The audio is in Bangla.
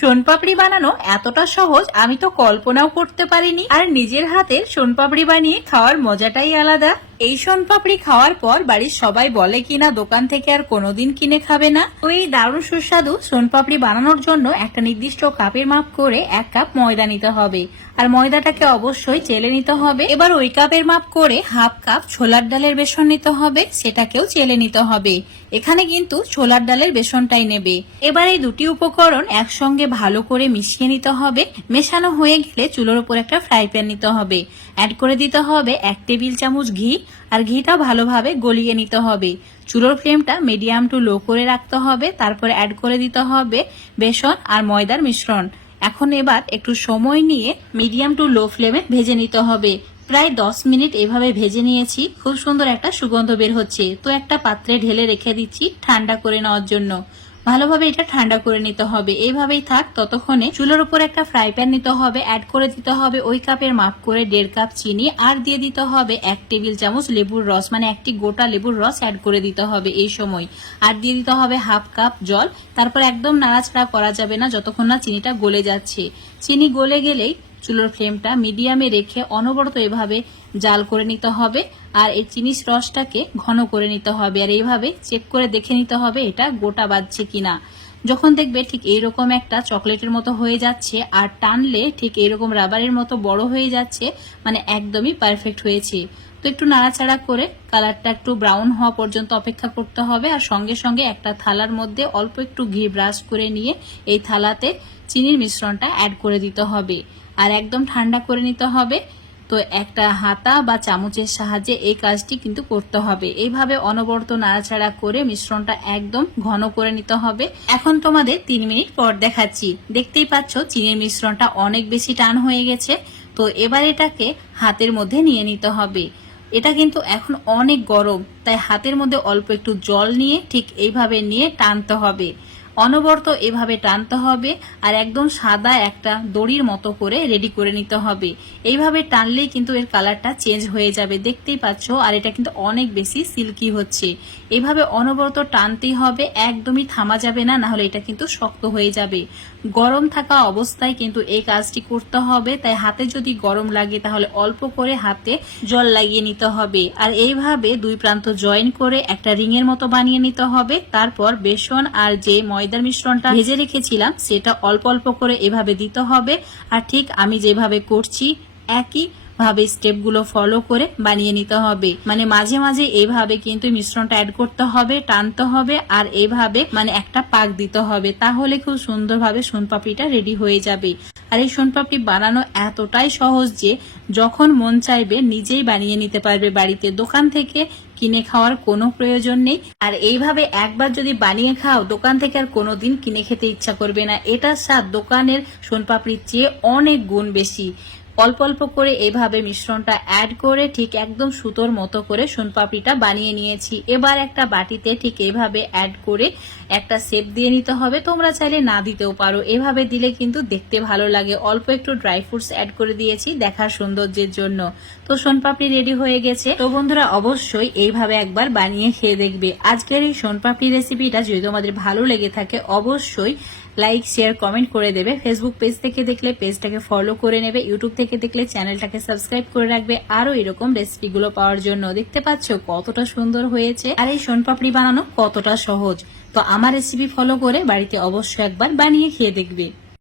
সোনপাপড়ি বানানো এতটা সহজ আমি তো কল্পনাও করতে পারিনি। আর নিজের হাতে সোনপাপড়ি বানিয়ে খাওয়ার মজাটাই আলাদা। এই সোনপাপড়ি খাওয়ার পর বাড়ির সবাই বলে কিনা দোকান থেকে আর কোনোদিন কিনে খাবে না। তো এই দারুণ সুস্বাদু সোনপাপড়ি বানানোর জন্য একটা নির্দিষ্ট কাপের মাপ করে 1 কাপ ময়দা নিতে হবে। আর ময়দাটাকে অবশ্যই চেলে নিতে হবে। এবার ওই কাপের মাপ করে 1/2 কাপ ছোলার ডালের বেসন নিতে হবে, সেটাকেও চেলে নিতে হবে। এখানে কিন্তু ছোলার ডালের বেসনটাই নেবে। এবার এই দুটি উপকরণ একসঙ্গে ভালো করে মিশিয়ে নিতে হবে। মেশানো হয়ে গেলে চুলোর উপর একটা ফ্রাই প্যান নিতে হবে। অ্যাড করে দিতে হবে 1 টেবিল চামচ ঘি। আর ঘিটা ভালোভাবে গলিয়ে নিতে হবে। চুলোর ফ্লেমটা মিডিয়াম টু লো করে রাখতে হবে। তারপরে অ্যাড করে দিতে হবে বেসন আর ময়দার মিশ্রণ। এখন এবার একটু সময় নিয়ে মিডিয়াম টু লো ফ্লেমে ভেজে নিতে হবে। প্রায় 10 মিনিট এভাবে ভেজে নিয়েছি। খুব সুন্দর একটা সুগন্ধ বের হচ্ছে। তো একটা পাত্রে ঢেলে রেখে দিচ্ছি ঠান্ডা করে নেওয়ার জন্য। ভালোভাবে এটা ঠান্ডা করে নিতে হবে। এইভাবেই থাক ততক্ষণে চুলোর উপর একটা ফ্রাই প্যান নিতে হবে। অ্যাড করে দিতে হবে ওই কাপের মাপ করে 1.5 কাপ চিনি। আর দিয়ে দিতে হবে 1 টেবিল চামচ লেবুর রস, মানে একটি গোটা লেবুর রস অ্যাড করে দিতে হবে এই সময়। আর দিয়ে দিতে হবে 1/2 কাপ জল। তারপর একদম নাড়াচাড়া করা যাবে না যতক্ষণ না চিনিটা গলে যাচ্ছে। চিনি গলে গেলেই চুলোর ফ্লেমটা মিডিয়ামে রেখে অনবরত এভাবে জাল করে নিতে হবে। আর এই চিনির রসটাকে ঘন করে নিতে হবে। আর এইভাবে চেক করে দেখে নিতে হবে এটা গোটা বাজছে কিনা। যখন দেখবে ঠিক এইরকম একটা চকলেটের মতো হয়ে যাচ্ছে আর টানলে ঠিক এইরকম রাবারের মতো বড় হয়ে যাচ্ছে, মানে একদমই পারফেক্ট হয়েছে। তো একটু নাড়াচাড়া করে কালারটা একটু ব্রাউন হওয়া পর্যন্ত অপেক্ষা করতে হবে। আর সঙ্গে সঙ্গে একটা থালার মধ্যে অল্প একটু ঘি ব্রাশ করে নিয়ে এই থালাতে চিনির মিশ্রণটা অ্যাড করে দিতে হবে। আর একদম ঠান্ডা করে নিতে হবে। তো একটা হাতা বা চামচের সাহায্যে এই কাজটি কিন্তু করতে হবে। এইভাবে অনবরত নাড়াচাড়া করে মিশ্রণটা একদম ঘন করে নিতে হবে। এখন তোমাদের 3 মিনিট পর দেখাচ্ছি। দেখতেই পাচ্ছ চিনির মিশ্রণটা অনেক বেশি টান হয়ে গেছে। তো এবার এটাকে হাতের মধ্যে নিয়ে নিতে হবে। এটা কিন্তু এখন অনেক গরম, তাই হাতের মধ্যে অল্প একটু জল নিয়ে ঠিক এইভাবে নিয়ে টানতে হবে। অনবরত এভাবে টানতে হবে। আর একদম সাদা একটা দড়ির মতো করে রেডি করে নিতে হবে। এইভাবে টানলেই কিন্তু এর কালারটা চেঞ্জ হয়ে যাবে, দেখতেই পাচ্ছ। আর এটা কিন্তু অনেক বেশি সিল্কি হচ্ছে। এইভাবে অনবরত টানতেই হবে, একদমই থামা যাবে না, নাহলে এটা কিন্তু শক্ত হয়ে যাবে। গরম থাকা অবস্থায় কিন্তু এই কাজটি করতে হবে। তাই হাতে যদি গরম লাগে তাহলে অল্প করে হাতে জল লাগিয়ে নিতে হবে। আর এইভাবে দুই প্রান্ত জয়েন করে একটা রিং এর মতো বানিয়ে নিতে হবে। তারপর বেসন আর যে ময়দার মিশ্রণটা ভেজে রেখেছিলাম সেটা অল্প অল্প করে এভাবে দিতে হবে। আর ঠিক আমি যেভাবে করছি একই ভাবে স্টেপগুলো ফলো করে বানিয়ে নিতে হবে। মানে মাঝে মাঝে এইভাবে কিন্তু মিশ্রণটা অ্যাড করতে হবে, টানতে হবে। আর এইভাবে মানে একটা পাক দিতে হবে, তাহলে খুব সুন্দরভাবে সোনপাপড়িটা রেডি হয়ে যাবে। আর এই সোনপাপড়ি বানানো এতটাই সহজ যে যখন মন চাইবে নিজেই বানিয়ে নিতে পারবে বাড়িতে। দোকান থেকে কিনে খাওয়ার কোনো প্রয়োজন নেই। আর এইভাবে একবার যদি বানিয়ে খাও দোকান থেকে আর কোনোদিন কিনে খেতে ইচ্ছা করবে না। এটার স্বাদ দোকানের সোনপাপড়ির চেয়ে অনেক গুণ বেশি। অল্প অল্প করে এইভাবে মিশ্রণটা অ্যাড করে ঠিক একদম সুতোর মতো করে সোনপাপড়িটা বানিয়ে নিয়েছি। এবার একটা বাটিতে ঠিক এইভাবে অ্যাড করে একটা শেপ দিয়ে নিতে হবে। তোমরা চাইলে না দিতেও পারো, এভাবে দিলে কিন্তু দেখতে ভালো লাগে। অল্প একটু ড্রাই ফ্রুটস অ্যাড করে দিয়েছি দেখার সৌন্দর্যের জন্য। তো সোনপাপড়ি রেডি হয়ে গেছে। তো বন্ধুরা অবশ্যই এইভাবে একবার বানিয়ে খেয়ে দেখবে। আজকের এই সোনপাপড়ি রেসিপিটা যদি তোমাদের ভালো লেগে থাকে অবশ্যই লাইক শেয়ার কমেন্ট করে দেবে। ফেসবুক পেজ থেকে দেখলে পেজটাকে ফলো করে নেবে। ইউটিউব থেকে দেখলে চ্যানেলটাকে সাবস্ক্রাইব করে রাখবে আরো এরকম রেসিপিগুলো পাওয়ার জন্য। দেখতে পাচ্ছ কতটা সুন্দর হয়েছে আর এই সোনপাপড়ি বানানো কতটা সহজ। তো আমার রেসিপি ফলো করে বাড়িতে অবশ্যই একবার বানিয়ে খেয়ে দেখবে।